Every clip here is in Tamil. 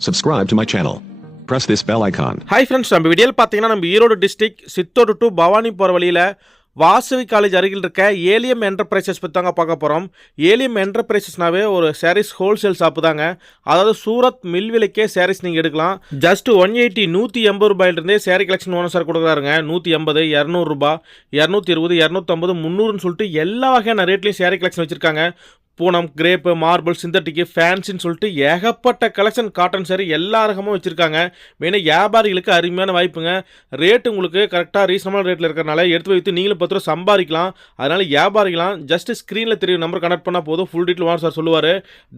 Subscribe to my channel. Press this bell icon. Hi friends நம்ம வீடியோவில் பார்த்தீங்கன்னா நம்ம ஈரோடு டிஸ்ட்ரிக்ட் சித்தோடு டு பவானி போகிற வழியில் வாசவி காலேஜ் அருகில் இருக்க ஏலியம் என்டர்பிரைசஸ் பற்றி தாங்க பார்க்க போகிறோம் ஏலியம் என்டர்பிரைசஸ்னாவே ஒரு சாரீஸ் ஹோல்சேல் ஷாப்பு தாங்க. அதாவது சூரத் மில் விலைக்கே சாரீஸ் நீங்கள் எடுக்கலாம். ஜஸ்ட் ஒன் எயிட்டி நூற்றி எண்பது ரூபாயிலிருந்தே சாரீ கலெக்ஷன் ஓனர் சார் கொடுக்குறாருங்க. நூற்றி எண்பது இரநூறுபா இரநூத்தி இருபது இரநூத்தம்பது முந்நூறுன்னு சொல்லிட்டு எல்லா வகையான ரேட்லையும் சாரீ கலெக்ஷன் வச்சுருக்காங்க. பூனம் கிரேப்பு மார்பிள் சிந்தட்டிக்கு ஃபேன்ஸின்னு சொல்லிட்டு ஏகப்பட்ட கலெக்ஷன் காட்டன் சாரி எல்லா ரகமும் வச்சுருக்காங்க. மெயினாக வியாபாரிகளுக்கு அருமையான வாய்ப்புங்க. ரேட்டு உங்களுக்கு கரெக்டாக ரீசனபிள் ரேட்டில் இருக்கிறனால எடுத்து வைத்து நீங்களும் பத்து ரூபா சம்பாதிக்கலாம். அதனால் வியாபாரிகளாம் ஜஸ்ட் ஸ்க்ரீனில் தெரியும் நம்பர் கனெக்ட் பண்ணால் போதும். ஃபுல் டீட்டெயில் வாங்க சார் சொல்லுவார்.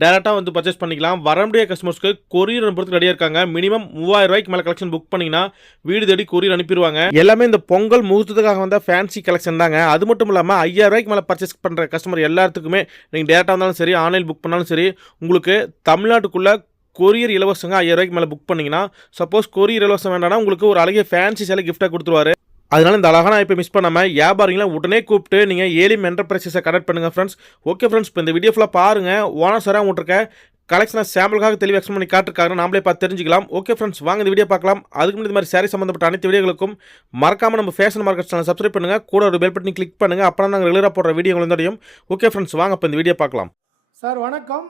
டேரெக்டாக வந்து பர்ச்சேஸ் பண்ணிக்கலாம். வர முடிய கஸ்டமர்ஸ்க்கு கொரியர் அனுப்புறதுக்கு ரெடியாக இருக்காங்க. மினிமம் மூவாயிரம் ரூபாய்க்கு மேலே கலெக்ஷன் புக் பண்ணிங்கன்னா வீடு தேடி கொரியர் அனுப்பிடுவாங்க. எல்லாமே இந்த பொங்கல் முகூர்த்தத்துக்காக வந்த ஃபேன்சி கலெக்ஷன் தாங்க. அது மட்டும் இல்லாமல் ஐயாயிரம் ரூபாய்க்கு மேலே பர்ச்சேஸ் பண்ணுற கஸ்டமர் எல்லாத்துக்குமே நீங்கள் ஃப்ளைட்டாக இருந்தாலும் சரி ஆன்லைன் புக் பண்ணாலும் சரி உங்களுக்கு தமிழ்நாட்டுக்குள்ளே கொரியர் இலவசங்க ஐயாயிரம் ரூபாய்க்கு மேலே புக் பண்ணிங்கன்னா சப்போஸ் கொரியர் இலவசம் வேண்டாம்னா உங்களுக்கு ஒரு அழகிய ஃபேன்சி சேலை கிஃப்ட்டாக கொடுத்துருவாரு. அதனால இந்த அழகான இப்போ மிஸ் பண்ணாமல் வியாபாரிங்களை உடனே கூப்பிட்டு நீங்கள் ஏலிம் என்டர்பிரைசஸை கனெக்ட் பண்ணுங்கள் ஃப்ரெண்ட்ஸ் ஓகே ஃப்ரெண்ட்ஸ் இப்போ இந்த வீடியோ ஃபுல்லாக பாருங்கள் ஓனர் சாராக விட்டுருக்க கலெக்ஷனை சாம்பிளுக்காக தெளிவாக எக்ஸ்பிளைன் பண்ணி காட்டிருக்காங்க நாமளே பார்த்து தெரிஞ்சுக்கலாம். ஓகே ஃப்ரெண்ட்ஸ் வாங்க இந்த வீடியோ பார்க்கலாம். அதுக்கு முன்னாடி இந்த மாதிரி சாரி சம்மந்தப்பட்ட அனைத்து வீடியோகளுக்கும் மறக்காமல் நம்ம ஃபேஷன் மார்க்கெட் சேனல் சப்ஸ்கிரைப் பண்ணுங்கள் கூட ஒரு பெல் பட்டனி கிளிக் பண்ணுங்கள் அப்புறம் நாங்கள் ரெகுலராக போடுற வீடியோ வந்தடையும் ஓகே ஃப்ரெண்ட்ஸ் வாங்க இப்போ இந்த வீடியோ பார்க்கலாம். சார் வணக்கம்.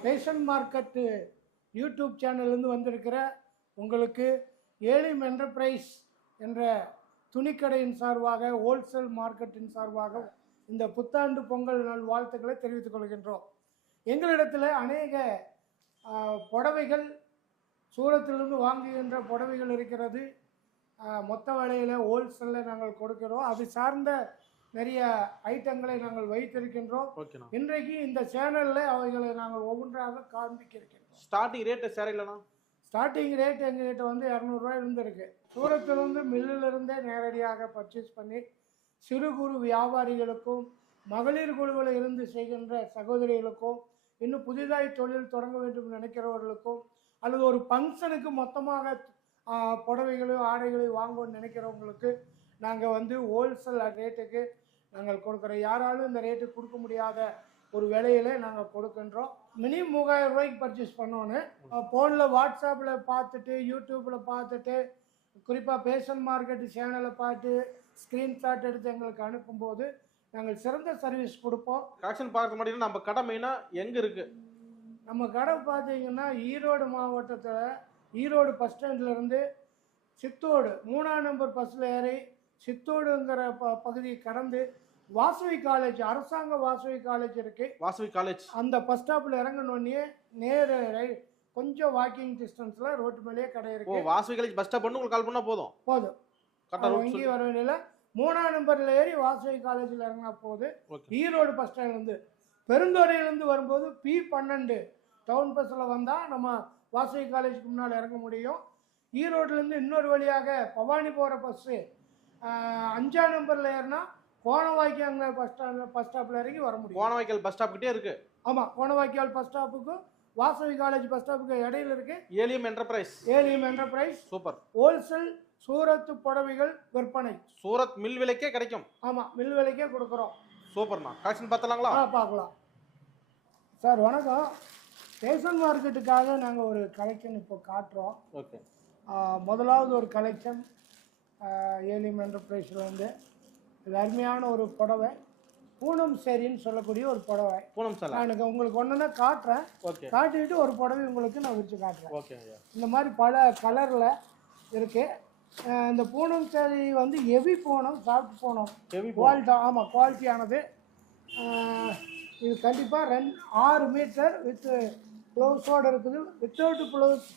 ஃபேஷன் மார்க்கெட்டு யூடியூப் சேனல்லேருந்து வந்திருக்கிற உங்களுக்கு ஏலிம் என்டர்பிரைஸ் என்ற துணிக்கடையின் சார்பாக ஹோல்சேல் மார்க்கெட்டின் சார்பாக இந்த புத்தாண்டு பொங்கல் நல் வாழ்த்துக்களை தெரிவித்துக் கொள்கின்றோம். எங்களிடத்தில் அநேக புடவைகள் சூரத்திலிருந்து வாங்குகின்ற புடவைகள் இருக்கிறது. மொத்த விலையில் ஹோல்சேலில் நாங்கள் கொடுக்கிறோம். அது சார்ந்த நிறைய ஐட்டங்களை நாங்கள் வைத்திருக்கின்றோம். இன்றைக்கு இந்த சேனல்ல அவைகளை நாங்கள் ஒவ்வொன்றாக காண்பிக்க இருக்கின்றோம். ஸ்டார்டிங் ரேட்டு சார் இல்லைண்ணா? ஸ்டார்டிங் ரேட் எங்ககிட்ட வந்து இரநூறுவா இருந்திருக்கு. சூரத்திலிருந்து மில்லிலிருந்தே நேரடியாக பர்ச்சேஸ் பண்ணி சிறு குறு வியாபாரிகளுக்கும் மகளிர் குழுவில் இருந்து செய்கின்ற சகோதரிகளுக்கும் இன்னும் புதிதாய் தொழில் தொடங்க வேண்டும் நினைக்கிறவர்களுக்கும் அல்லது ஒரு ஃபங்க்ஷனுக்கு மொத்தமாக புடவைகளையும் ஆடைகளையும் வாங்கணும்னு நினைக்கிறவங்களுக்கு நாங்கள் வந்து ஹோல்சேல் ரேட்டுக்கு நாங்கள் கொடுக்குறோம் யாராலும் இந்த ரேட்டுக்கு கொடுக்க முடியாத ஒரு விலையில நாங்கள் கொடுக்கின்றோம். மினிமம் மூவாயிரம் ரூபாய்க்கு பர்ச்சேஸ் பண்ணோன்னு ஃபோனில் வாட்ஸ்அப்பில் பார்த்துட்டு யூடியூப்பில் பார்த்துட்டு குறிப்பாக பேஷன் மார்க்கெட் சேனலை பார்த்து ஸ்க்ரீன்ஷாட் எடுத்து எங்களுக்கு அனுப்பும்போது நாங்கள் சிறந்த சர்வீஸ் கொடுப்போம். கலெக்ஷன் பார்க்க மாட்டீங்கன்னா நம்ம கடை மெயினாக எங்கே இருக்குது நம்ம கடை பார்த்தீங்கன்னா ஈரோடு மாவட்டத்தில் ஈரோடு பஸ் ஸ்டாண்ட்லேருந்து சித்தோடு மூணாம் நம்பர் பஸ்ஸில் ஏறி சித்தோடுங்கிற ப பகுதியை கடந்து வாசவி காலேஜ் அரசாங்க வாசவி காலேஜ் இருக்குது வாசவி காலேஜ் அந்த பஸ் ஸ்டாப்பில் இறங்கினோடனே நேரு ரை கொஞ்சம் வாக்கிங் டிஸ்டன்ஸில் ரோட்டு மேலேயே கடை ஓ இருக்கு. வாசவி காலேஜ் பஸ் ஸ்டாப் பண்ணி உங்களுக்கு கால் பண்ணால் போதும். போதும். ரூட் எங்கேயும் வர வேண்டியதில்லை. மூணாம் நம்பரில் ஏறி வாசவி காலேஜில் இறங்கினா போது ஓகே ஈரோடு பஸ் ஸ்டாண்ட்லேருந்து பெருந்துறையிலேருந்து வரும்போது பி பன்னெண்டு டவுன் பஸ்ஸில் வந்தால் நம்ம வாசவி காலேஜுக்கு முன்னால் இறங்க முடியும். ஈரோட்லேருந்து இன்னொரு வழியாக பவானி போகிற பஸ்ஸு அஞ்சாம் நம்பரில் ஏறினா கோணவாய்க்கு அங்கே பஸ் ஸ்டாண்ட் பஸ் ஸ்டாப்பில் இறங்கி வர முடியும். கோணவாய்க்கால் பஸ் ஸ்டாப் கிட்டே இருக்கு. ஆமாம் கோணவாய்க்கால் பஸ் ஸ்டாப்புக்கும் வாசவி காலேஜ் பஸ் ஸ்டாப்புக்கு இடையில இருக்கு. Elim enterprise Elim enterprise super. Wholesale சூரத்து புடவைகள் விற்பனை. சூரத் மில் விலைக்கே கிடைக்கும். ஆமாம் மில் விலைக்கே கொடுக்குறோம். சூப்பர்ண்ணா. கலெக்ஷன் பார்த்தலாங்களா? ஆ பார்க்கலாம். சார் வணக்கம். ரேஷன் மார்க்கெட்டுக்காக நாங்கள் ஒரு கலெக்ஷன் இப்போ காட்டுறோம். ஓகே. முதலாவது ஒரு கலெக்ஷன் ஏலியம் என்டர்பிரைஸ்லேருந்து இது அருமையான ஒரு புடவை. பூனம் சேரின்னு சொல்லக்கூடிய ஒரு புடவை. பூனம் சார் நான் எனக்கு உங்களுக்கு ஒன்றுனா காட்டுறேன். ஓகே. காட்டிட்டு ஒரு புடவை உங்களுக்கு நான் விரிச்சு காட்டுறேன். ஓகே இந்த மாதிரி பல கலரில் இருக்குது இந்த பூனம் சேரீ வந்து heavy Poonam soft Poonam. Heavy quality ஆமாம் குவாலிட்டியானது இது கண்டிப்பாக ரெண் ஆறு மீட்டர் வித் ப்ளவுஸோடு இருக்குது. வித்தவுட் ப்ளவுஸ்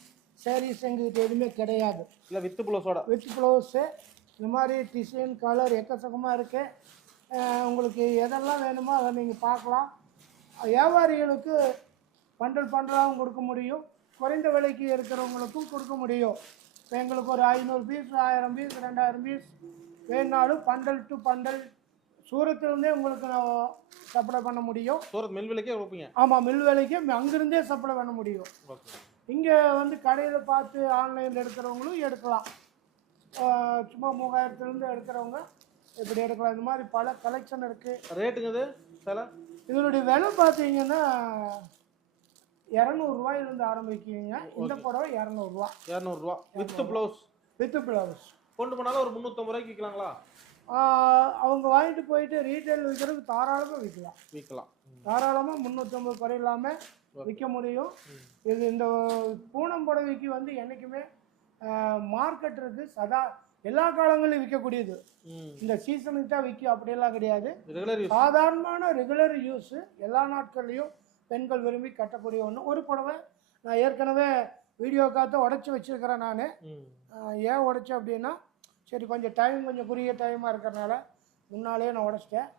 சாரீஸ் எங்ககிட்ட எதுவுமே கிடையாது. இல்லை வித்து புலோஸோட வித் ப்ளவுஸு இந்த மாதிரி டிசைன் கலர் எக்கச்சக்கமாக இருக்குது உங்களுக்கு எதெல்லாம் வேணுமோ அதை நீங்கள் பார்க்கலாம். வியாபாரிகளுக்கு பண்டல் பண்டலாகவும் கொடுக்க முடியும். குறைந்த விலைக்கு இருக்கிறவங்களுக்கும் கொடுக்க முடியும். இப்போ எங்களுக்கு ஒரு ஐநூறு பீஸ் ஆயிரம் பீஸ் ரெண்டாயிரம் பீஸ் வேணுனாலும் பண்டல் டு பண்டல் சூரத்திலிருந்தே உங்களுக்கு நான் சப்ளை பண்ண முடியும். சூரத் மில் விலைக்கே கொடுப்பீங்க? ஆமாம் மில் விலைக்கு அங்கிருந்தே சப்ளை பண்ண முடியும். இங்கே வந்து கடையில் பார்த்து ஆன்லைனில் எடுக்கிறவங்களும் எடுக்கலாம். சும்மா மூவாயிரத்துலேருந்து எடுக்கிறவங்க இப்படி எடுக்கலாம்? இந்த மாதிரி பல கலெக்ஷன் இருக்குது ரேட்டுங்க இது? சில? இதனுடைய விலை பார்த்தீங்கன்னா இரநூறுவாயிலிருந்து ஆரம்பிக்குங்க. இந்த புடவை இரநூறுவா இரநூறுவா வித் ப்ளவுஸ் வித் பிளவுஸ் கொண்டு போனாலும் ஒரு முந்நூற்றம்பது ரூபாய்க்கு விற்கலாங்களா? அவங்க வாங்கிட்டு போயிட்டு ரீட்டைல் விற்கிறதுக்கு தாராளமாக விற்கலாம். விற்கலாம். தாராளமாக முந்நூற்றம்பது குறையில்லாம விற்க முடியும். இது இந்த பூனம் புடவைக்கு வந்து என்றைக்குமே மார்க்கெட் இருக்கு. சதா எல்லா காலங்களிலும் விற்கக்கூடியது. இந்த சீசனுக்கு தான் விற்கும் அப்படியெல்லாம் கிடையாது. சாதாரணமான ரெகுலர் யூஸ் எல்லா நாட்கள்லையும் பெண்கள் விரும்பி கட்டக்கூடிய ஒன்று ஒரு புடவை நான் ஏற்கனவே வீடியோ காத்த உடச்சி வச்சிருக்கிறேன் நான். ஏன் உடைச்சேன் அப்படின்னா சரி கொஞ்சம் டைம் கொஞ்சம் குறுகிய டைமாக இருக்கிறனால முன்னாலே நான் உடைச்சிட்டேன்.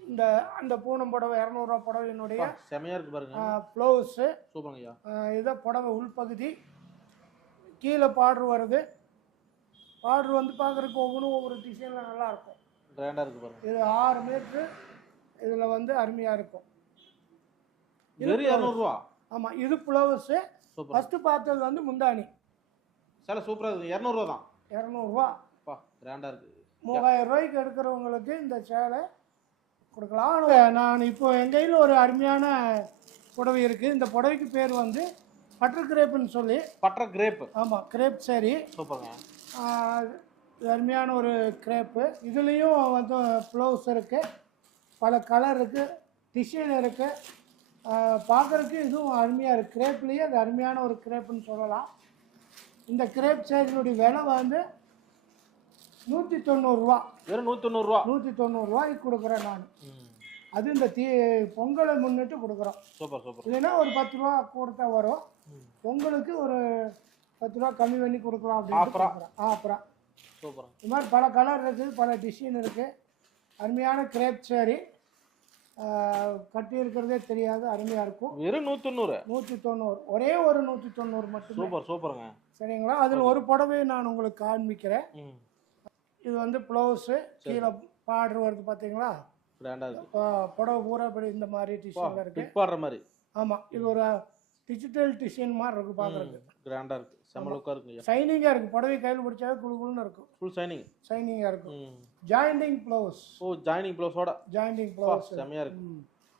இந்த அந்த பூனம் புடவை இரநூறுவா இருக்கு பாருங்க. ப்ளவுஸு சூப்பருங்க இதை புடவை உள்பகுதி. கீழே பார்டர் வருது. பார்டர் வந்து பார்க்குறதுக்கு ஒவ்வொன்றும் ஒவ்வொரு டிசைனில் நல்லா இருக்கும். கிராண்டா இருக்கு பாருங்க. இது ஆறு மீட்ரு இதில் வந்து அருமையாக இருக்கும். வெறும் இரநூறுவா ஆமாம் இது சூப்பர். ஃபஸ்ட்டு பார்த்தது வந்து முந்தானி சில சூப்பரா இருக்கு இரநூறுவா தான். இரநூறுவா பா கிராண்டா இருக்கு. மூவாயிரம் ரூபாய்க்கு எடுக்கிறவங்களுக்கு இந்த சேலை கொடுக்கலாம். நான் இப்போ என் கையில் ஒரு அருமையான புடவை இருக்குது இந்த புடவைக்கு பேர் வந்து பட்டர் கிரேப்புன்னு சொல்லி. பட்டர் கிரேப் ஆமாம் கிரேப் சரி சூப்பருங்க. அருமையான ஒரு கிரேப்பு இதுலேயும் வந்து ப்ளவுஸ் இருக்குது பல கலர் இருக்குது டிசைன் இருக்குது பார்க்குறதுக்கு இதுவும் அருமையாக இருக்குது கிரேப்லேயே அது அருமையான ஒரு கிரேப்புன்னு சொல்லலாம். இந்த கிரேப் சேரினுடைய விலை வந்து நூற்றி தொண்ணூறுரூவா வெறும் தொண்ணூறுவா நூற்றி தொண்ணூறுரூவாய்க்கு கொடுக்குறேன் நான். அது இந்த தீ பொங்கலை முன்னிட்டு கொடுக்குறோம். Super super. இல்லைன்னா ஒரு பத்து ரூபா கொடுத்தா வரும். பொங்கலுக்கு ஒரு பத்து ரூபா கம்மி பண்ணி கொடுக்குறோம் ஆஃபரா? அப்படின்னு ஆஃபரா. சூப்பர். இது மாதிரி பல கலர் இருக்குது பல டிசைன் இருக்குது அருமையான கிரேப் சேரீ கட்டி இருக்கிறதே தெரியாது அருமையாக இருக்கும். வெறும் நூத்தி தொண்ணூறு நூற்றி தொண்ணூறு ஒரே ஒரு நூற்றி தொண்ணூறு மட்டுமே. சூப்பர் சூப்பருங்க. சரிங்களா? அதில் ஒரு புடவையை நான் உங்களுக்கு காண்பிக்கிறேன். இது வந்து ப்ளவுஸு கீழே பார்டர் வருது பார்த்தீங்களா புடவை பூரா இப்படி இந்த மாதிரி டிசைனில் இருக்குது பாடுற மாதிரி. ஆமாம் இது ஒரு டிஜிட்டல் டிசைன் மாதிரி இருக்குது பார்க்குறதுக்கு. கிராண்டா இருக்கு. செம லுக்கா இருக்கு ஷைனிங்காக இருக்குது புடவை கையில் பிடிச்சாவே குளு குளுன்னு இருக்கும். ஃபுல் சைனிங் ஷைனிங்காக இருக்கும். ஜாயிண்டிங் ப்ளவுஸ் ஓ ஜாயினிங் ப்ளவுஸோட ஜாயிண்டிங் ப்ளவுஸ் செமையா இருக்கு.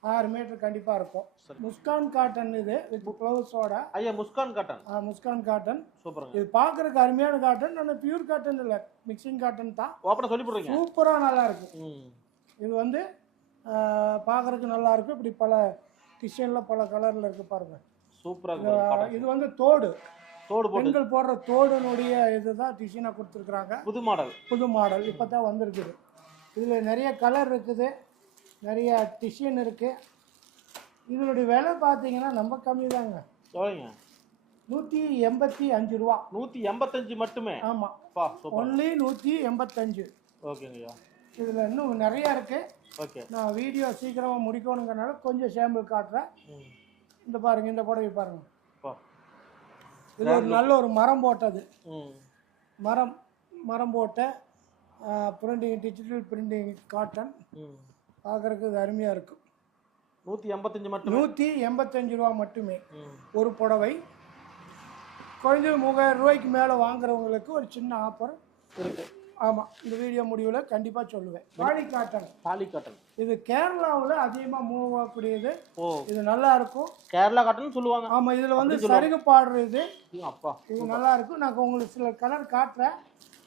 ஆறு மீட்டர் கண்டிப்பாக இருக்கும். முஸ்கான் காட்டன் இது வித் ப்ளவுஸோட ஐயா முஸ்கான் காட்டன் முஸ்கான் காட்டன் சூப்பருங்க. இது பார்க்குறதுக்கு அருமையான காட்டன் ஆனால் பியூர் காட்டன் இல்லை. மிக்சிங் காட்டன் தான். ஓப்பனா சொல்லி போடுறீங்க? சூப்பராக நல்லா இருக்கு. ம். இது வந்து பார்க்குறதுக்கு நல்லா இருக்கு. இப்படி பல டிசைனில் பல கலரில் இருக்கு பாருங்க. சூப்பரா இருக்கு பாருங்க காட்டன். இது வந்து தோடு. தோடு பெண்கள் போடுற தோடுனுடைய இதுதான் டிசைனாக கொடுத்துருக்குறாங்க. புது மாடல். புது மாடல். இப்போ தான் வந்திருக்குது. இதில் நிறைய கலர் இருக்குது. நிறைய டிசைன் இருக்குது இதனுடைய விலை பார்த்தீங்கன்னா ரொம்ப கம்மி தாங்க. எவ்வளோங்க? நூற்றி எண்பத்தி அஞ்சு ரூபா. நூத்தி எண்பத்தஞ்சு மட்டுமே? ஆமாம் ஒன்லி நூற்றி எண்பத்தஞ்சு. ஓகேங்க ஐயா இதில் இன்னும் நிறைய இருக்குது ஓகே. நான் வீடியோ சீக்கிரமாக முடிக்கணுங்கிறனால கொஞ்சம் சாம்பிள் காட்டுறேன். இந்த பாருங்க இந்த புடவை பாருங்க. இது ஒரு நல்ல ஒரு மரம் போட்டது. மரம் மரம் போட்ட பிரிண்டிங் டிஜிட்டல் பிரிண்டிங் காட்டன் பார்க்குறதுக்கு இது அருமையாக இருக்கும் நூத்தி எண்பத்தஞ்சு மட்டுமே? நூற்றி எண்பத்தஞ்சு ரூபா மட்டுமே. ஒரு புடவை. குறைஞ்சது மூவாயிரம் ரூபாய்க்கு மேலே வாங்குறவங்களுக்கு ஒரு சின்ன ஆஃபர் இருக்கு. ஆமாம் இந்த வீடியோ முடிவில் கண்டிப்பாக சொல்லுவேன். வாடி காட்டன் தாலி காட்டன் இது கேரளாவில் அதிகமாக மூவ் ஆகக்கூடியது. ஓ. இது நல்லா இருக்கும். கேரளா காட்டன் சொல்லுவாங்க. ஆமாம் இதில் வந்து சருகு பாடுறது இது. அப்பா. இது நல்லா இருக்கும். நான் உங்களுக்கு சில கலர் காட்டுறேன்.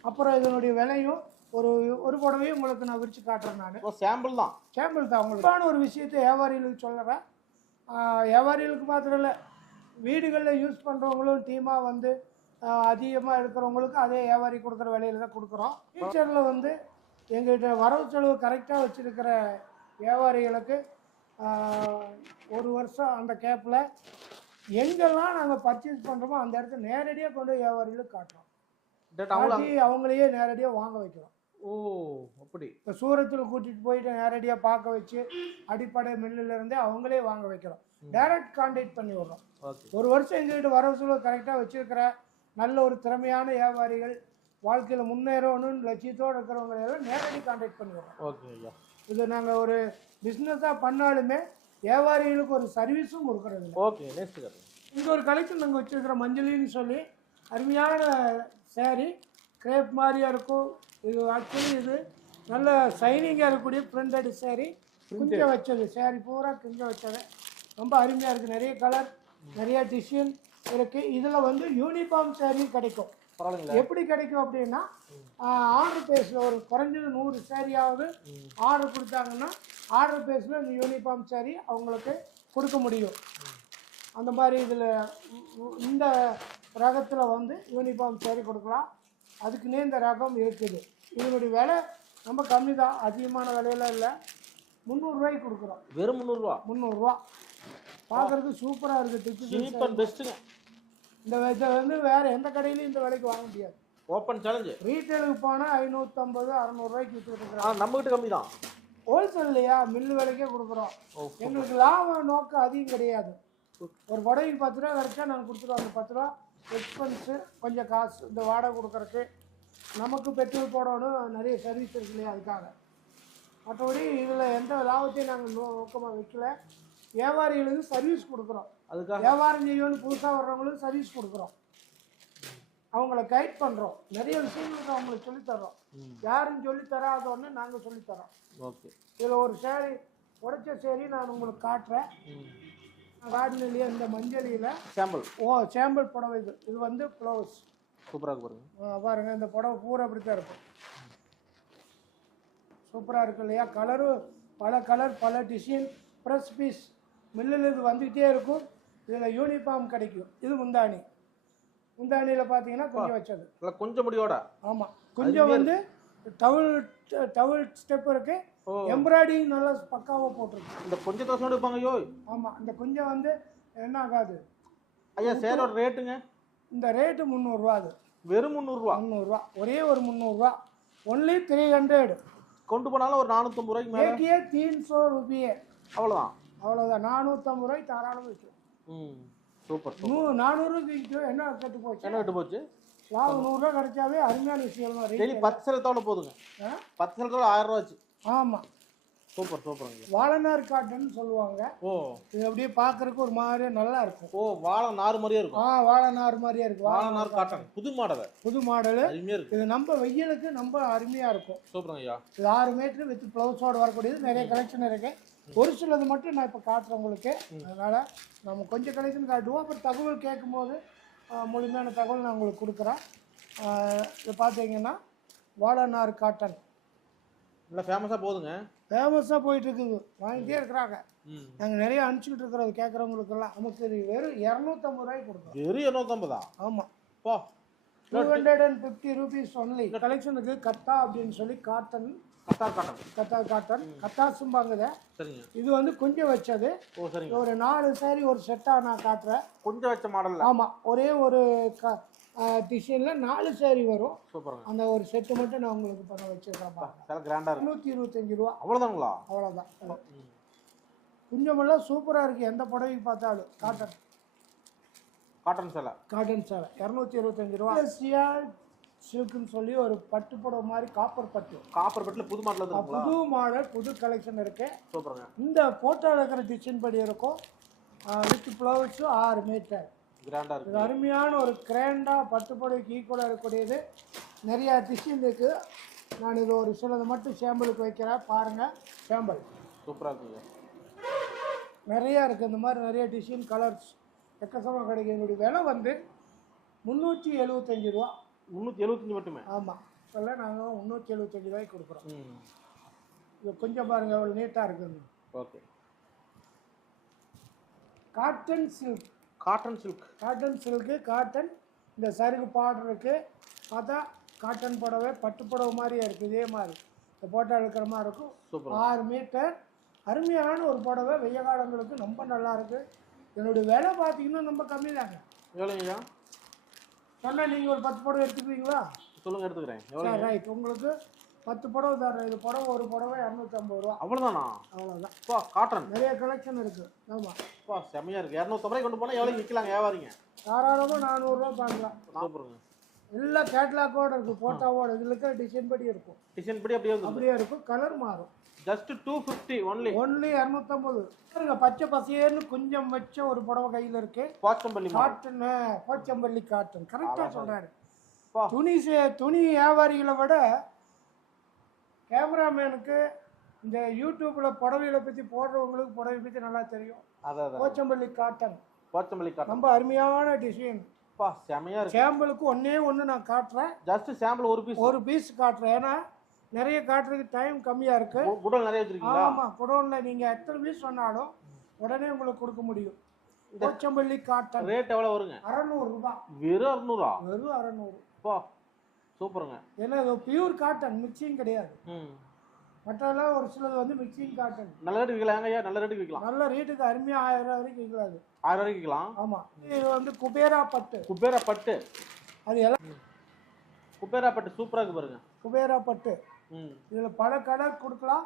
அப்புறம் இதனுடைய விலையும் ஒரு ஒரு புடவையும் உங்களுக்கு நான் விரிச்சு காட்டுறேன் நான். சாம்பிள் தான். சாம்பிள் தான் உங்களுக்கு. ஒரு விஷயத்தை வியாபாரிகளுக்கு சொல்லுறேன் வியாபாரிகளுக்கு மாத்திரம் இல்லை. வீடுகளில் யூஸ் பண்ணுறவங்களும் டீமாக வந்து அதிகமாக இருக்கிறவங்களுக்கு அதே வியாபாரி கொடுக்குற விலையில தான் கொடுக்குறோம். ஃபியூச்சரில் வந்து எங்கள்கிட்ட வரவு செலவு கரெக்டாக வச்சுருக்கிற வியாபாரிகளுக்கு ஒரு வருஷம் அந்த கேப்பில் எங்கெல்லாம் நாங்கள் பர்ச்சேஸ் பண்ணுறோமோ அந்த இடத்துல நேரடியாக கொண்டு வியாபாரிகளுக்கு காட்டுறோம். அவங்களையே நேரடியாக வாங்க வைக்கிறோம். ஓ அப்படி. இப்போ சூரத்தில் கூட்டிகிட்டு போயிட்டு நேரடியாக பார்க்க வச்சு அடிப்படை மில்லுல இருந்தே அவங்களே வாங்க வைக்கிறோம். டைரக்ட் கான்டாக்ட் பண்ணி விடுறோம். ஒரு வருஷம் எங்ககிட்ட வரவு செலவு கரெக்டாக வச்சிருக்கிற நல்ல ஒரு திறமையான வியாபாரிகள் வாழ்க்கையில் முன்னேறணும்னு லட்சியத்தோடு இருக்கிறவங்க எல்லாம் நேரடி கான்டாக்ட் பண்ணி விடுறோம் ஓகே ஐயா. இது நாங்கள் ஒரு பிஸ்னஸாக பண்ணாலுமே வியாபாரிகளுக்கு ஒரு சர்வீஸும் கொடுக்குறது ஓகே நெக்ஸ்ட் இங்கே ஒரு கலெக்ஷன் நாங்கள் வச்சுருக்கிற மஞ்சளின்னு சொல்லி அருமையான saree கிரேப் மாதிரியா இருக்கும். இது ஆக்சுவலி இது நல்ல ஷைனிங்காக இருக்கக்கூடிய பிரிண்டட் saree. குஞ்ச வச்சது saree பூரா குஞ்ச வச்சது. ரொம்ப அருமையாக இருக்குது நிறைய கலர் நிறைய டிசைன் இருக்கு. இதுல வந்து யூனிஃபார்ம் saree கிடைக்கும். எப்படி கிடைக்கும் அப்படின்னா ஆர்டர் பேஸில் ஒரு குறைஞ்சது நூறு சேரீயாவது ஆர்டர் கொடுத்தாங்கன்னா ஆர்டர் பேஸில் இந்த யூனிஃபார்ம் saree அவங்களுக்கு கொடுக்க முடியும். அந்த மாதிரி இதில் இந்த ரகத்தில் வந்து யூனிஃபார்ம் saree கொடுக்கலாம். அதுக்குன்னே இந்த ரகம் இருக்குது. இதனுடைய விலை ரொம்ப கம்மி தான். அதிகமான விலையில இல்லை. முந்நூறுரூவாய்க்கு கொடுக்குறோம். வெறும் முந்நூறுரூவா முந்நூறுரூவா பார்க்குறதுக்கு சூப்பராக இருக்குது சீப் டிஜிட்டல் அண்ட் பெஸ்ட்டுங்க இந்த இதை வந்து வேறு எந்த கடையிலையும் இந்த விலைக்கு வாங்க முடியாது. ஓப்பன் சேலஞ்சு ரீட்டைலுக்கு போனால் ஐநூற்றம்பது அறநூறுவாய்க்கு விற்றுட்டு ஆ நம்மகிட்ட கம்மி தான். ஹோல்சேல் இல்லையா? மில்லு விலைக்கே கொடுக்குறோம். எங்களுக்கு லாப நோக்கம் அதிகம் கிடையாது. ஒரு புடவைக்கு பத்து ரூபா கிடைச்சா நாங்கள் கொடுத்துருவோம். அந்த பத்து ரூபா எக்ஸ்பென்ஸு கொஞ்சம் காசு இந்த வாடகை கொடுக்கறதுக்கு. நமக்கு பெட்ரோல் போடணும் நிறைய சர்வீஸ் இருக்கு இல்லையா அதுக்காக. மற்றபடி இதில் எந்த லாபத்தையும் நாங்கள் நோக்கமாக வைக்கல. வியாபாரிகளுக்கு சர்வீஸ் கொடுக்குறோம். அதுக்காக? வியாபாரம் செய்யணும்னு புதுசாக வர்றவங்களுக்கு சர்வீஸ் கொடுக்குறோம். அவங்கள கைட் பண்ணுறோம் நிறைய விஷயங்களுக்கு அவங்களுக்கு சொல்லித்தர்றோம் யாரும் சொல்லித் தராதோன்னு நாங்கள் சொல்லித்தரோம் ஓகே. இதில் ஒரு சேரி உடைச்ச சேரி நான் உங்களுக்கு காட்டுறேன். காட்டினிலேயே இந்த மஞ்சளியில்? சாம்பிள் ஓ சாம்பிள் புடவை இது. இது வந்து ப்ளவுஸ் சூப்பராக பாருங்க. பாருங்க இந்த புடவை பூரா அப்படி தான் இருக்கும். சூப்பராக இருக்கு இல்லையா? கலரு பல கலர் பல டிசைன் ப்ரெஸ் பீஸ் மில்லில் இது வந்துக்கிட்டே இருக்கும். இதில் யூனிஃபார்ம் கிடைக்கும். இது முந்தாணி. முந்தாணியில் பார்த்தீங்கன்னா கொஞ்சம் வச்சது. இல்லை கொஞ்சம் முடியோட? ஆமாம் கொஞ்சம் வந்து டவுல் டவுல் ஸ்டெப் இருக்கு. எம்ப்ராய்டிங் நல்லா பக்காவாக போட்டிருக்கு. இந்த கொஞ்சம் தோசை எடுப்பாங்க ஐயோ. ஆமாம் இந்த கொஞ்சம் வந்து என்ன ஆகாது? ஐயா சேரோட ரேட்டுங்க? இந்த ரேட்டு முந்நூறுரூவா அது. வெறும் முந்நூறுரூவா முந்நூறுரூவா ஒரே ஒரு முந்நூறுரூவா ஒன்லி த்ரீ ஹண்ட்ரட் கொண்டு போனாலும் ஒரு நானூற்றம்பது ரூபாய்க்கு மேலே? தீன் சோ ருபியே அவ்வளோதான் அவ்வளோதான் நானூற்றம்பது ரூபாய்க்கு தாராளமாக விற்கும் ம் சூப்பர் நூ நானூறுக்கு விற்கும் என்ன கெட்டு போச்சு? என்ன விட்டு போச்சு? லாபம் நூறுரூவா கிடைச்சாவே அருமையான விஷயம் டெய்லி பத்து சேலத்தோட போதுங்க? பத்து சேலத்தோட ஆயிரம் ரூபா ஆச்சு. ஆமாம் சூப்பர் சூப்பருங்க. வாழநார் காட்டுன்னு சொல்லுவாங்க. ஓ. இது அப்படியே பார்க்கறதுக்கு ஒரு மாதிரி நல்லா இருக்கும். ஓ வாழை நார் மாதிரியே இருக்கும். ஆ வாழைநார் மாதிரியே இருக்கு வாழை வாழை நார் காட்டன் புது மாடல் புது மாடலு. அருமையாக இருக்கு. இது நம்ம வெயிலுக்கு ரொம்ப அருமையாக இருக்கும். சூப்பருங்க ஐயா. இது ஆறு மீட்ரு வித் ப்ளவுஸோடு வரக்கூடியது. நிறைய கலெக்ஷன் இருக்கு. ஒரு சிலது மட்டும் நான் இப்போ காட்டுறேன் உங்களுக்கு. அதனால் நம்ம கொஞ்சம் கலெக்ஷன் காட்டுவோம். அப்புறம் தகவல் கேட்கும்போது முழுமையான தகவல் நான் உங்களுக்கு கொடுக்குறேன். இது பார்த்தீங்கன்னா வாழநார் காட்டன். நல்லா ஃபேமஸாக போதுங்க. ஃபேமஸாக போயிட்டு இருக்குது வாங்கிட்டே இருக்கிறாங்க. நாங்கள் நிறைய அனுப்பிச்சிக்கிட்டு இருக்கிறது கேட்குறவங்களுக்கெல்லாம் நமக்கு வெறும் இரநூத்தம்பது ரூபாய்க்கு கொடுக்குறோம். வெறும் இரநூத்தம்பதா? ஆமாம் போ. Two hundred and fifty rupees only கலெக்ஷனுக்கு கத்தா அப்படின்னு சொல்லி காட்டன் கத்தார் காட்டன். கத்தா காட்டன் கத்தாசும்பாங்க இதை. சரிங்க. இது வந்து கொஞ்சம் வச்சது. ஓ சரிங்க. ஒரு நாலு சாரி ஒரு செட்டாக நான் காட்டுறேன். கொஞ்சம் வச்ச மாடலில் ஆமாம் ஒரே ஒரு க டிசைனில் நாலு சாரி வரும். சூப்பருங்க. அந்த ஒரு செட்டு மட்டும் நான் உங்களுக்கு பண்ண வச்சுருக்கேன் பாருங்க. சில கிராண்டாக இருக்கு. நூற்றி இருபத்தஞ்சி ரூபா. அவ்வளோதானுங்களா அவ்வளோதான் குஞ்சமெல்லாம் சூப்பராக இருக்குது எந்த புடவைக்கு பார்த்தாலும். காட்டன். காட்டன் சேலை காட்டன் சேலை இரநூத்தி இருபத்தஞ்சி ரூபா. சில்க்குன்னு சொல்லி ஒரு பட்டு புடவை மாதிரி காப்பர் பட்டு. காப்பர் பெட்டில் புது மாடல் புது மாடல் புது கலெக்ஷன் இருக்கு. சூப்பருங்க. இந்த ஃபோட்டோவில் இருக்கிற டிசைன் படி இருக்கும். வித் ப்ளவுஸும் ஆறு மீட்டர் கிராண்டாக இது இருக்கு அருமையான ஒரு கிராண்டாக பட்டு புடவைக்கு ஈக்குவலாக இருக்கக்கூடியது. நிறையா டிசைன் இருக்குது நான் இது ஒரு சிலது மட்டும் சாம்பிளுக்கு வைக்கிறேன். பாருங்கள் சாம்பிள் சூப்பராக இருக்குங்க. நிறையா இருக்குது இந்த மாதிரி நிறைய டிசைன் கலர்ஸ் எக்கச்சக்கமாக கிடைக்கும் எங்களுடைய விலை வந்து முந்நூற்றி எழுபத்தஞ்சி ரூபா. முந்நூற்றி எழுபத்தஞ்சு மட்டுமே? ஆமாம் சொல்ல நாங்கள் முந்நூற்றி எழுபத்தஞ்சி ரூபாய்க்கு கொடுக்குறோம். இது கொஞ்சம் பாருங்கள் எவ்வளோ நீட்டாக இருக்குது okay. Cotton silk cotton silk cotton silk cotton இந்த சருகு இருக்குது பார்த்தா காட்டன் புடவை பட்டு புடவை மாதிரியே இருக்குது இதே மாதிரி. இந்த போட்டோ எடுக்கிற மாதிரி இருக்கும். ஆறு மீட்டர் அருமையான ஒரு புடவை. வெய்ய காலங்களுக்கு ரொம்ப நல்லா இருக்கு. என்னுடைய விலை பார்த்தீங்கன்னா ரொம்ப கம்மி தாங்க எவ்வளோங்க ஐயா சொன்னால் நீங்கள் ஒரு பத்து புடவை எடுத்துக்குவீங்களா? சொல்லுங்க எடுத்துக்கிறேன். எவ்வளோ ரைட் உங்களுக்கு பத்து புடவை தரேன் இது புடவை ஒரு புடவை இரநூத்தம்பது ரூபா. அவ்வளோதானா அவ்வளோதான் பா காட்டன் நிறைய கலெக்ஷன் இருக்குது ஆமாம் பா செம்மையாக இருக்குது இரநூத்தம்பது கொண்டு போனால் எவ்வளோ விற்கலாங்க? வியாபாரிங்க. தாராளமாக நானூறுரூவா பண்ணலாம் சூப்பருங்க. எல்லா கேட்லாக்கோட இருக்குது ஃபோட்டோவோட இதில் இருக்கிற டிசைன் படி இருக்கும். டிசைன் படி அப்படியே அப்படியே இருக்கும். கலர் மாறும். Just two fifty only only இரநூத்தம்பது பாருங்க பச்சை பசேர்னு கொஞ்சம் வச்ச ஒரு புடவை கையில் இருக்கு. பாச்சம்பள்ளி காட்டன் போச்சம்பள்ளி காட்டன் கரெக்டாக சொல்றாரு. பா. துணி சே- துணி வியாபாரிகளை விட கேமராமேனுக்கு இந்த யூடியூப்ல புடவைகளை பற்றி போடுறவங்களுக்கு புடவை பற்றி நல்லா தெரியும். போச்சம்பள்ளி காட்டன் போச்சம்பள்ளி காட்டன் ரொம்ப அருமையான டிசைன் செமையா இருக்கு. சாம்பிளுக்கு ஒண்ணே ஒன்று நான் காட்டுறேன். ஜஸ்ட் சாம்பிள் ஒரு பீஸ் ஒரு பீஸ் காட்டுறேன். ஏன்னா நிறைய காட்டுறதுக்கு டைம் கம்மியாக இருக்கு. குடல் நிறைய வச்சிருக்கீங்களா? ஆமா குடோன்ல நீங்க எத்தனை பீஸ் சொன்னாலும் உடனே உங்களுக்கு கொடுக்க முடியும். போச்சம்பள்ளி காட்டன். ரேட் எவ்வளவு வருங்க? அறநூறு ரூபாய் வெறும் அறுநூறா? வெறும் அறநூறு. பா சூப்பருங்க. ஏன்னா இது பியூர் காட்டன் மிக்சிங் கிடையாது. மற்றெல்லாம் ஒரு சிலது வந்து மிக்சிங் காட்டன் நல்ல ரேட்டு விற்கலாம் ஐயா நல்ல ரேட்டு விற்கலாம் நல்ல ரேட்டுக்கு அருமையா ஆயிரம் ரூபாய் வரைக்கும் விற்கலாது. ஆயிரம் ரூபாய்க்கு விற்கலாம்? ஆமா. இது வந்து குபேரா பட்டு. குபேரா பட்டு. அது எல்லாம் குபேரா பட்டு சூப்பரா இருக்கு பாருங்க. குபேரா பட்டு. இதுல பல கலர் கொடுக்கலாம்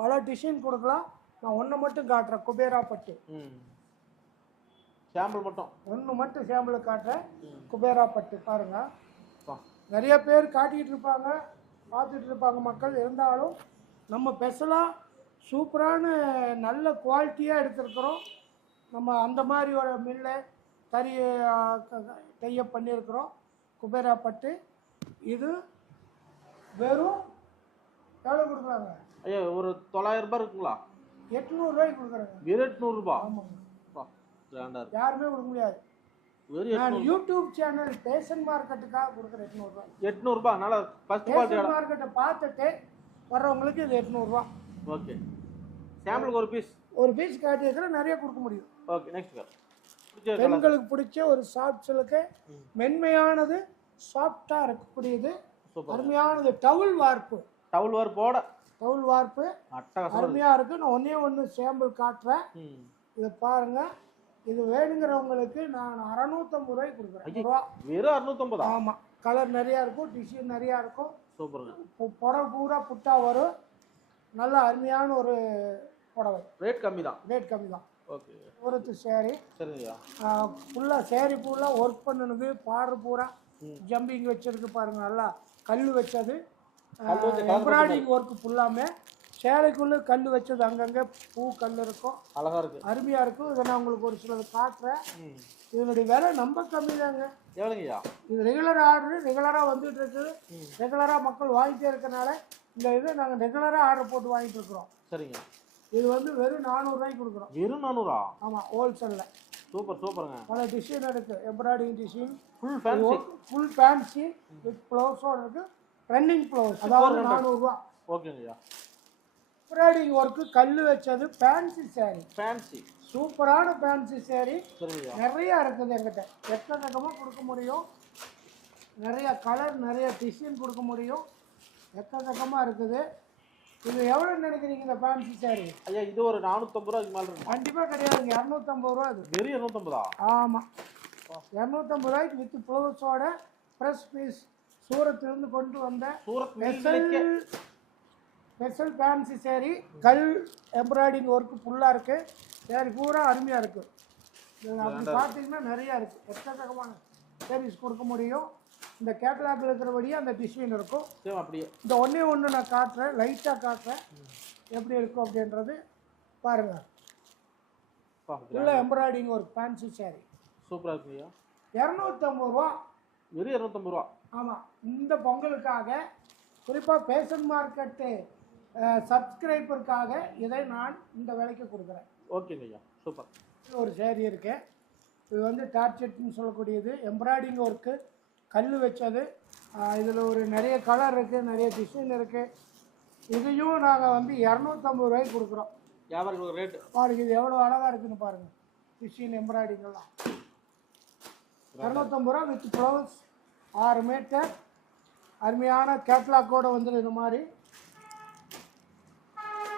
பல டிசைன் கொடுக்கலாம். நான் ஒன்று மட்டும் காட்டுறேன் குபேரா பட்டு. சாம்பிள் மட்டும். ஒன்று மட்டும் சாம்பிள் காட்டுறேன் குபேரா பட்டு பாருங்க. நிறைய பேர் காட்டிக்கிட்டு இருப்பாங்க பார்த்துட்டு இருப்பாங்க மக்கள். இருந்தாலும் நம்ம ஸ்பெஷலாக சூப்பரான நல்ல குவாலிட்டியாக எடுத்திருக்கிறோம். நம்ம அந்த மாதிரி ஒரு மில்லை தறி டையப் பண்ணியிருக்கிறோம் குபேரா பட்டு. இது வெறும் எவ்வளோ கொடுக்குறாங்க? ஐயா ஒரு தொள்ளாயிரம் ரூபாய் இருக்குங்களா? எட்நூறுரூவாய்க்கு கொடுக்குறாங்க. வெறும் எட்நூறு ரூபாய் ஆமாங்க. பா கிராண்டா இருக்கு யாருமே கொடுக்க முடியாது. நான் யூடியூப் சேனல் பேஷன் மார்க்கெட்டுக்காக கொடுக்குறேன் எட்நூறுரூவா எட்நூறு ரூபாய் நல்லா ஃபர்ஸ்ட் பேஷன் மார்க்கெட்டை பார்த்துட்டு வர்றவங்களுக்கு இது எட்நூறுரூவா ஓகே. சாம்பிளுக்கு ஒரு பீஸ் ஒரு பீஸ் காட்டியிருக்கிற நிறைய கொடுக்க முடியும். ஓகே நெக்ஸ்ட் கலர் பெண்களுக்கு பிடிச்ச ஒரு சாஃப்ட் சிலுக்கு மென்மையானது சாஃப்டாக இருக்கக்கூடியது அருமையானது டவுல் வார்ப்பு டவுல் வேறு போட. டவுல் வார்ப்பு அருமையாக இருக்கு. நான் ஒன்றே ஒன்று சாம்பிள் காட்டுறேன். இதை பாருங்க. இது வேணுங்கிறவங்களுக்கு நான் அறநூத்தம்பது ரூபாய்க்கு கொடுக்குறேன். வெறும் அறுநூத்தம்பதா? ஆமாம் கலர் நிறையா இருக்கும் டிசைன் நிறையா இருக்கும். சூப்பருங்க. புடவை பூரா புட்டா வரும். நல்ல அருமையான ஒரு புடவை. ரேட் கம்மி தான் ரேட் கம்மி தான் ஓகே ஒருத்து சேரீ ஃபுல்லாக சேரீ ஃபுல்லாக ஒர்க் பண்ணுனது பார்டர் பூரா ஜம்பிங் வச்சிருக்கு பாருங்க நல்லா கல் வச்சது. எம்ப்ராய்டிங் ஒர்க் ஃபுல்லாமே சேலைக்குள்ளே கல் வச்சது அங்கங்கே பூ கல் இருக்கும். அழகா இருக்கு. அருமையாக இருக்கும். இதை நான் உங்களுக்கு ஒரு சிலது காட்டுறேன். இதனுடைய விலை ரொம்ப கம்மி தாங்க எவ்வளோங்கய்யா? இது ரெகுலர் ஆர்டர் ரெகுலராக வந்துட்டு இருக்குது. ரெகுலராக மக்கள் வாங்கிட்டே இருக்கனால இந்த இதை நாங்கள் ரெகுலராக ஆர்டர் போட்டு வாங்கிட்டு இருக்கிறோம். சரிங்க. இது வந்து வெறும் நானூறுரூவாய்க்கு கொடுக்குறோம். வெறும் நானூறா? ஆமாம் ஹோல்சேலில் சூப்பர் சூப்பருங்க. பல டிசைன் இருக்குது embroidery design full fancy full fancy with ப்ளவுஸோட இருக்கு. ரன்னிங் ப்ளவுஸ் அதாவது நானூறுரூவா ஓகேங்கய்யா எம்ப்ராய்டிங் ஒர்க்கு கல் வச்சது ஃபேன்சி saree. ஃபேன்சி சூப்பரான ஃபேன்சி சரிங்கய்யா நிறையா இருக்குது எங்கிட்ட எக்கச்சக்கமாக கொடுக்க முடியும்? நிறைய கலர் நிறைய டிசைன் கொடுக்க முடியும். எக்கச்சக்கமாக இருக்குது? இது எவ்வளோ நினைக்கிறீங்க இந்த ஃபேன்சி saree? ஐயா இது ஒரு நானூற்றம்பது ரூபாய்க்கு மேலே இருக்கும் கண்டிப்பாக கிடையாதுங்க. இரநூத்தம்பது ரூபா இது வெறும் இரநூத்தம்பதா? ஆமாம் இரநூத்தம்பது ரூபாய்க்கு வித் ப்ளவுஸோட ப்ரெஸ் பீஸ் சூரத்திலிருந்து கொண்டு வந்த ஸ்பெஷல் ஃபேன்சி சேரீ கல் எம்ப்ராய்டிங் ஒர்க்கு ஃபுல்லாக இருக்குது சேரீ பூரா அருமையாக இருக்குது அப்படி பார்த்தீங்கன்னா நிறையா இருக்குது எக்கச்சக்கமான சேரீஸ் கொடுக்க முடியும். இந்த கேட்டலாகில் இருக்கிறபடியே அந்த டிசைன் இருக்கும். அப்படியே. இந்த ஒன்றே ஒன்று நான் காட்டுறேன். லைட்டாக காட்டுறேன். எப்படி இருக்கும் அப்படின்றது பாருங்கள் உள்ள எம்ப்ராய்டிங் ஒர்க் ஃபேன்சி சேரீ சூப்பராக இருக்குங்கய்யா. இரநூத்தம்பது ரூபா. வெறும் இரநூத்தம்பது ரூபா. ஆமாம் இந்த பொங்கலுக்காக குறிப்பாக பேஷன் மார்க்கெட்டு சப்ஸ்கிரைபருக்காக இதை நான் இந்த விலைக்கு கொடுக்குறேன். ஓகேங்கய்யா சூப்பர் ஒரு சேரீ இருக்கு. இது வந்து டார்ச்செட்னு சொல்லக்கூடியது. எம்ப்ராய்டிங் ஒர்க்கு கல் வச்சது. இதில் ஒரு நிறைய கலர் இருக்குது நிறைய டிசைன் இருக்குது இதையும் நாங்கள் வந்து இரநூத்தம்பது ரூபாய்க்கு கொடுக்குறோம். வியாபாரிகளுக்கு ரேட்டு பாருங்க இது எவ்வளோ அழகாக இருக்குன்னு பாருங்கள் டிசைன் எம்ப்ராய்டிங் எல்லாம். இரநூத்தம்பது ரூபா வித் ப்ளவுஸ் ஆறு மீட்டர். அருமையான கேட்லாக்கோடு வந்துடும் இந்த மாதிரி.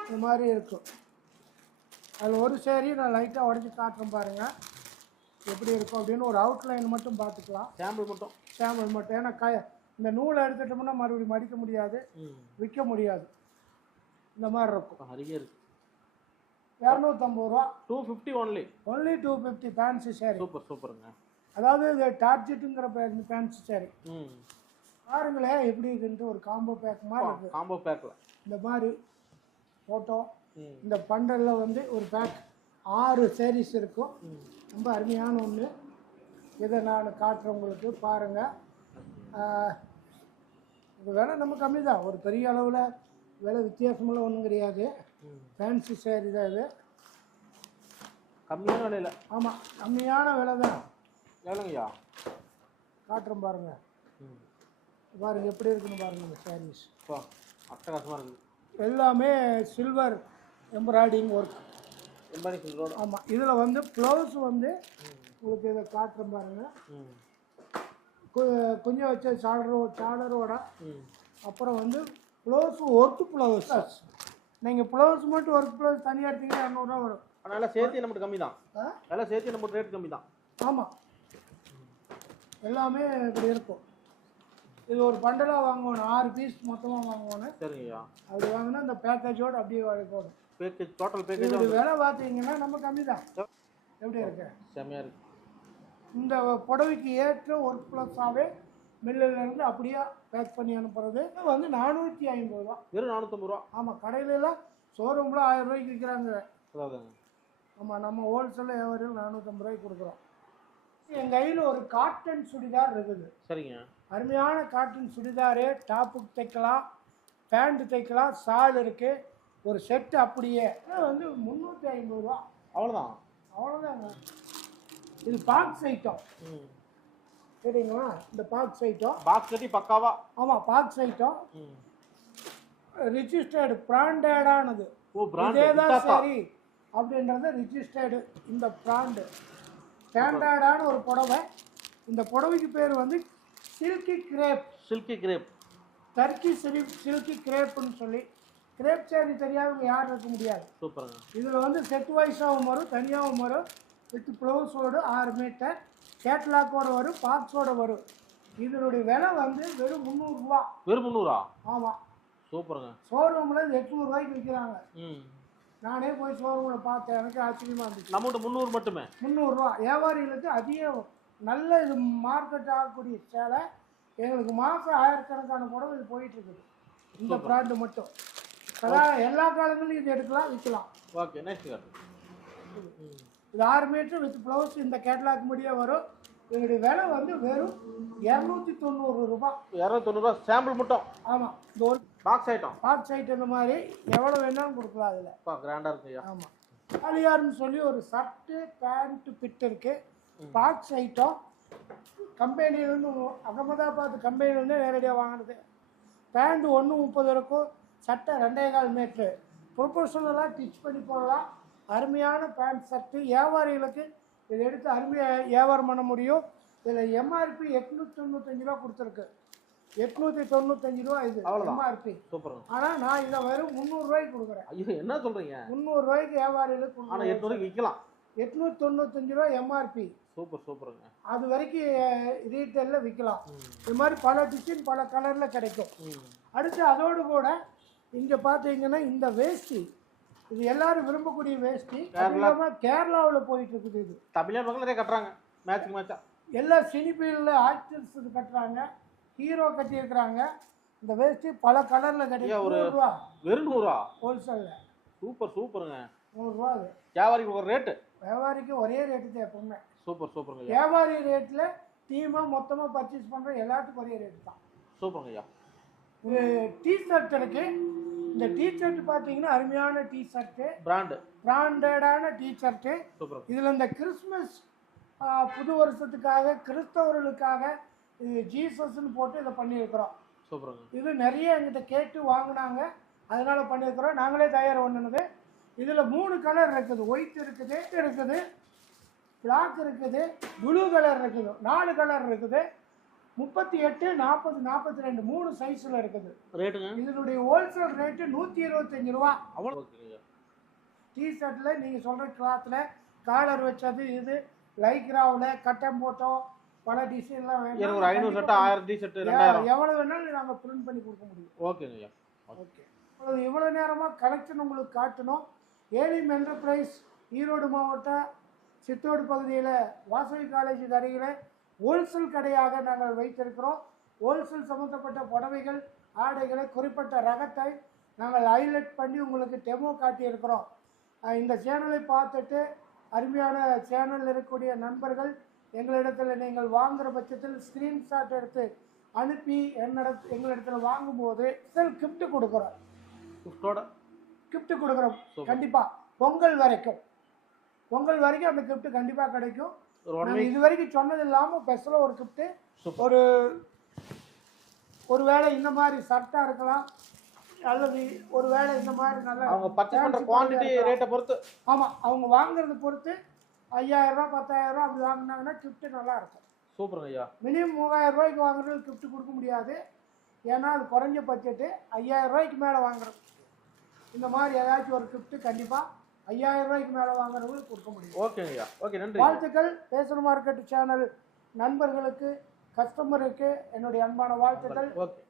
இந்த மாதிரி இருக்கும். அதில் ஒரு சேரி நான் லைட்டாக உடச்சி காட்டுறேன் பாருங்கள் எப்படி இருக்கும் அப்படின்னு ஒரு அவுட்லைன் மட்டும் பார்த்துக்கலாம். சாம்பிள் மட்டும். சாம்பிள் மட்டும். ஏன்னா க இந்த நூலை எடுத்துட்டோம்னா மறுபடியும் மடிக்க முடியாது. விற்க முடியாது. இந்த மாதிரி இருக்கும். நிறைய இருக்கு. இரநூத்தம்பது ரூபா. Two fifty only only two fifty fancy sari super சூப்பருங்க அதாவது இது டார்ஜெட்டுங்கிற ஃபேன்சி சேரீ பாருங்களேன் எப்படி இருக்குன்ட்டு ஒரு காம்போ பேக் மாதிரி இருக்கு. காம்போ பேக்கில் இந்த மாதிரி ஃபோட்டோ இந்த பண்டலில் வந்து ஒரு பேக் ஆறு sarees இருக்கும். ரொம்ப அருமையான ஒன்று இதை நான் காட்டுறேன் உங்களுக்கு பாருங்கள் இது விலை நம்ம கம்மி தான் ஒரு பெரிய அளவில் விலை வித்தியாசமெல்லாம் ஒன்றும் கிடையாது. ஃபேன்சி சேரீ தான் இது. கம்மியான விலையில. ஆமாம் கம்மியான விலை தான் எவ்வளோங்கய்யா காட்டுறோம் பாருங்க. ம். பாருங்க எப்படி இருக்குன்னு பாருங்க இந்த சாரீஸ் இப்போ அட்டகாசமாக இருக்குது. எல்லாமே சில்வர் எம்ப்ராய்டிங் ஒர்க் எம்பானி சில்ரோட ஆமாம் இதில் வந்து ப்ளவுஸ் வந்து உங்களுக்கு இதை காட்டுறேன் பாருங்க. குஞ்சம் வச்ச சாடரோ சாடரோட அப்புறம் வந்து ப்ளவுஸ் ஒர்க் ப்ளவுஸ் நீங்கள் ப்ளவுஸ் மட்டும் ஒர்க் ப்ளவுஸ் தனியாக எடுத்தீங்கன்னா இரநூறுவா வரும். அதனால சேர்த்து நம்மளுக்கு கம்மி தான். ஆ? எல்லாம் சேர்த்து நம்ம ரேட் கம்மி தான். ஆமாம் எல்லாமே இப்படி இருக்கும். இது ஒரு பண்டலாக வாங்குவோம் ஆறு பீஸ் மொத்தமாக வாங்குவோன்னு சரிங்கய்யா. அப்படி வாங்கினா இந்த பேக்கேஜோடு அப்படியே போடும். பேக்கேஜ் டோட்டல் பேக்கேஜ் இதோட விலை பார்த்தீங்கன்னா நம்ம கம்மி தான் எப்படி இருக்கு? செம்மையாக இருக்கு. இந்த புடவைக்கு ஏற்ற ஒர்க் ப்ளஸ்ஸாகவே மில்லிலேருந்து அப்படியே பேக் பண்ணி அனுப்புறது. இது வந்து நானூற்றி ஐம்பது ரூபா. வெறும் நானூற்றம்பது ரூபா. ஆமாம் கடையிலலாம் ஷோரூமில் ஆயிரம் ரூபாய்க்கு விற்கிறாங்க ஆமாம் நம்ம ஹோல்சேலில் வியாபாரிகள் நானூற்றம்பது ரூபாய்க்கு கொடுக்குறோம். என் கையில் ஒரு காட்டன் சுடிதார் இருக்குது. சரிங்க. அருமையான காட்டன் சுடிதாரு டாப்புக்கு தைக்கலாம் பேண்ட் தைக்கலாம் ஷால் இருக்குது ஒரு செட்டு அப்படியே. வந்து முந்நூற்றி ஐம்பது ரூபா. அவ்வளோதான் அவ்வளோதாங்க இது பாக்ஸ் ஐட்டம் ம். சரிங்களா? இந்த பாக்ஸ் ஐட்டம் பாக்ஸ் கட்டி பக்காவா? ஆமாம் பாக்ஸ் ஐட்டம் ரிஜிஸ்டர்டு பிராண்டடானது இதே தான் சரி. அப்படின்றது ரிஜிஸ்டர்டு இந்த பிராண்டு ஸ்டாண்டர்டான ஒரு புடவை. இந்த புடவைக்கு பேர் வந்து silky crepe. Silky crepe. Turkey Chile silky கிரேப்புன்னு சொல்லி. கிரேப் சேரி தெரியாதவங்க யாரும் இருக்க முடியாது. சூப்பருங்க. இதில் வந்து செட் வைஸாகவும் வரும் தனியாகவும் வரும். வித் ப்ளவுஸோடு ஆறு மீட்டர். கேட்லாக்கோட வரும் பாக்ஸோட வரும். இதனுடைய விலை வந்து வெறும் முந்நூறுரூவா வெறும் முந்நூறா? ஆமாம் சூப்பருங்க. ஷோரூமில் இது எட்நூறுரூவாய்க்கு விற்கிறாங்க. ம். நானே போய் ஷோரூமில் பார்த்தேன். எனக்கு ஆச்சரியமாக இருந்துச்சு. நம்மகிட்ட முந்நூறு மட்டுமே? முந்நூறுரூவா வியாபாரிகளுக்கு அதிக நல்ல இது மார்க்கெட் ஆகக்கூடிய சேலை. எங்களுக்கு மாதம் ஆயிரக்கணக்கான புடவை இது போயிட்டு இருக்குது இந்த பிராண்டு மட்டும். அதான் எல்லா காலங்களிலும் இது எடுக்கலாம் விற்கலாம். ஓகே நெக்ஸ்ட் இது ஆறு மீட்டர் வித் ப்ளவுஸ் இந்த கேட்லாக் முடிய வரும். இதனுடைய விலை வந்து வெறும் இரநூத்தி தொண்ணூறு ரூபாய். இரநூத்தொண்ணூறுவா சாம்பிள் மட்டும். ஆமாம் இந்த ஒரு பாக்ஸ் ஐட்டம் பாக் சைட் இந்த மாதிரி எவ்வளோ வேணாலும் கொடுக்கலாம் அதில். பா கிராண்டாக இருக்கு ஐயா. ஆமாம் காலியார்னு சொல்லி ஒரு ஷர்ட்டு பேண்ட்டு பிட் இருக்கு. பாக்ஸ் ஐட்டம் கம்பெனிலேருந்து அகமதாபாத் கம்பெனிலேருந்து நேரடியாக வாங்கினது. பேண்ட் ஒன்று முப்பது இருக்கும். சட்டை ரெண்டே கால் மீட்ரு ப்ரொபோஷனலாக ஸ்டிச் பண்ணி போடலாம். அருமையான பேண்ட் ஷர்ட்டு வியாபாரிகளுக்கு இதை எடுத்து அருமையாக வியாபாரம் பண்ண முடியும். இதில் எம்ஆர்பி எட்நூற்றி தொண்ணூத்தஞ்சு ரூபா கொடுத்துருக்கு. எட்நூற்றி தொண்ணூத்தஞ்சு ரூபா இது. எம்ஆர்பி சூப்பருங்க ஆனால் நான் இதை வெறும் முந்நூறுரூவாய்க்கு கொடுக்குறேன். ஐயோ என்ன சொல்றீங்க? முந்நூறுரூவாய்க்கு வியாபாரிகளுக்கு ஆனால் கொடுக்குறேன் எட்நூறுக்கு விற்கலாம் எட்நூத்தி தொண்ணூத்தஞ்சு ரூபா எம்ஆர்பி சூப்பர் சூப்பருங்க. அது வரைக்கும் ரீட்டைலில் விற்கலாம் இது மாதிரி பல டிசைன் பல கலரில் கிடைக்கும். அடுத்து அதோடு கூட இங்கே பார்த்தீங்கன்னா இந்த வேஷ்டி இது எல்லாரும் விரும்பக்கூடிய வேஷ்டி இல்லாமல் கேரளாவில் போயிட்டு இருக்குது இது. தமிழ்நாடு மக்கள் நிறைய கட்டுறாங்க. மேட்சுக்கு மேட்சா எல்லா சினிஃபீல்டில் ஆக்டர்ஸ் கட்டுறாங்க. ஹீரோ கட்டியிருக்கிறாங்க. இந்த வேஷ்டி பல கலரில் கிடைக்கும் ஒரு- நூறுரூவா. வெறும் நூறா ஹோல்சேலில். சூப்பர் சூப்பருங்க. நூறுரூவா அது. வியாபாரிக்கு ஒரு ரேட்டு? வியாபாரிக்கு ஒரே ரேட்டு தான் எப்பவுமே. சூப்பர் சூப்பருங்க வியாபாரி ரேட்டில் டீமாக மொத்தமாக பர்ச்சேஸ் பண்ணுற எல்லாத்துக்கும் ஒரே ரேட்டு தான். சூப்பருங்க ஐயா. ஒரு டீ ஷர்ட் இருக்கு. இந்த டீ ஷர்ட் பார்த்தீங்கன்னா அருமையான டீ ஷர்ட்டு பிராண்டு பிராண்டடான டீ ஷர்ட்டு சூப்பர் இதில் இந்த கிறிஸ்மஸ் புது வருஷத்துக்காக கிறிஸ்தவர்களுக்காக இது ஜீசஸ்ன்னு போட்டு இதை பண்ணியிருக்கிறோம். சூப்பருங்க. இது நிறைய எங்கிட்ட கேட்டு வாங்கினாங்க. அதனால பண்ணியிருக்கிறோம். நாங்களே தயார் பண்ணுனது இதில் மூணு கலர் இருக்குது. ஒயிட் இருக்குது இருக்குது பிளாக் இருக்குது ப்ளூ கலர் இருக்குது. நாலு கலர் இருக்குது. முப்பத்தி எட்டு நாற்பது நாற்பத்தி ரெண்டு மூணு சைஸில் இருக்குது. ரேட்டுங்க? இதனுடைய ஹோல்சேல் ரேட்டு நூற்றி இருபத்தஞ்சி ரூபா. அவ்வளோ. டிஷர்ட்டில் நீங்கள் சொல்கிற கிளாத்தில் காலர் வச்சது இது லைக்ராவில் கட்டம் போட்டோம் பல டிசைன்லாம் எனக்கு ஒரு ஐநூறு சட்டை ஆயிரம் டி ஷர்ட் வேணும் ரெண்டாயிரம். எவ்வளோ வேணாலும் நாங்கள் பிரிண்ட் பண்ணி கொடுக்க முடியும். ஓகேங்க ஐயா ஓகே இவ்வளோ நேரமாக கலெக்ஷன் உங்களுக்கு காட்டணும். ஏலிம் என்டர்பிரைஸ் ஈரோடு மாவட்டம் சித்தோடு பகுதியில் வாசவி காலேஜுக்கு அருகில் ஹோல்சேல் கடையாக நாங்கள் வைத்திருக்கிறோம். ஹோல்சேல் சம்மந்தப்பட்ட புடவைகள் ஆடைகளை குறிப்பிட்ட ரகத்தை நாங்கள் ஹைலைட் பண்ணி உங்களுக்கு டெமோ காட்டியிருக்கிறோம். இந்த சேனலை பார்த்துட்டு அருமையான சேனலில் இருக்கக்கூடிய நண்பர்கள் எங்களிடத்தில் நீங்கள் வாங்குகிற பட்சத்தில் ஸ்க்ரீன்ஷாட் எடுத்து அனுப்பி என்னிட எங்களிடத்தில் வாங்கும்போது செல் கிஃப்ட் கொடுக்குறோம். கிஃப்டோட கிஃப்ட் கொடுக்குறோம். கண்டிப்பாக பொங்கல் வரைக்கும். பொங்கல் வரைக்கும் அந்த gift கண்டிப்பா கிடைக்கும். ஒரு இது வரைக்கும் சொன்னது இல்லாம ஸ்பெஷலாக ஒரு gift. ஒரு ஒருவேளை இந்த மாதிரி ஷர்ட்டா இருக்கலாம். அல்லது ஒருவேளை இந்த மாதிரி நல்ல அவங்க பர்ச்சேஸ் பண்ற fancy குவாண்டிட்டி பொருளா இருக்கலாம். ரேட்டை பொறுத்து. ஆமா. அவங்க வாங்குறத பொறுத்து பத்தாயிரம் ரூபாய் அப்படி வாங்கினாங்கன்னா gift நல்லா இருக்கும் சூப்பருங்க ஐயா. மினிமம் மூவாயிரம் ரூபாய்க்கு வாங்குறது gift கொடுக்க முடியாது. ஏன்னா அது குறைஞ்ச பட்ஜெட்டு ஐயாயிரம் ரூபாய்க்கு மேலே வாங்குறது. இந்த மாதிரி ஏதாச்சும் ஒரு gift கண்டிப்பா ஐயாயிரம் ரூபாய்க்கு மேலே வாங்குறவங்களுக்கு கொடுக்க முடியும். ஓகேங்க ஐயா. ஓகே நன்றி. வாழ்த்துக்கள். பேசுகிற மார்க்கெட் சேனல் நண்பர்களுக்கு கஸ்டமருக்கு என்னுடைய அன்பான வாழ்த்துக்கள். ஓகே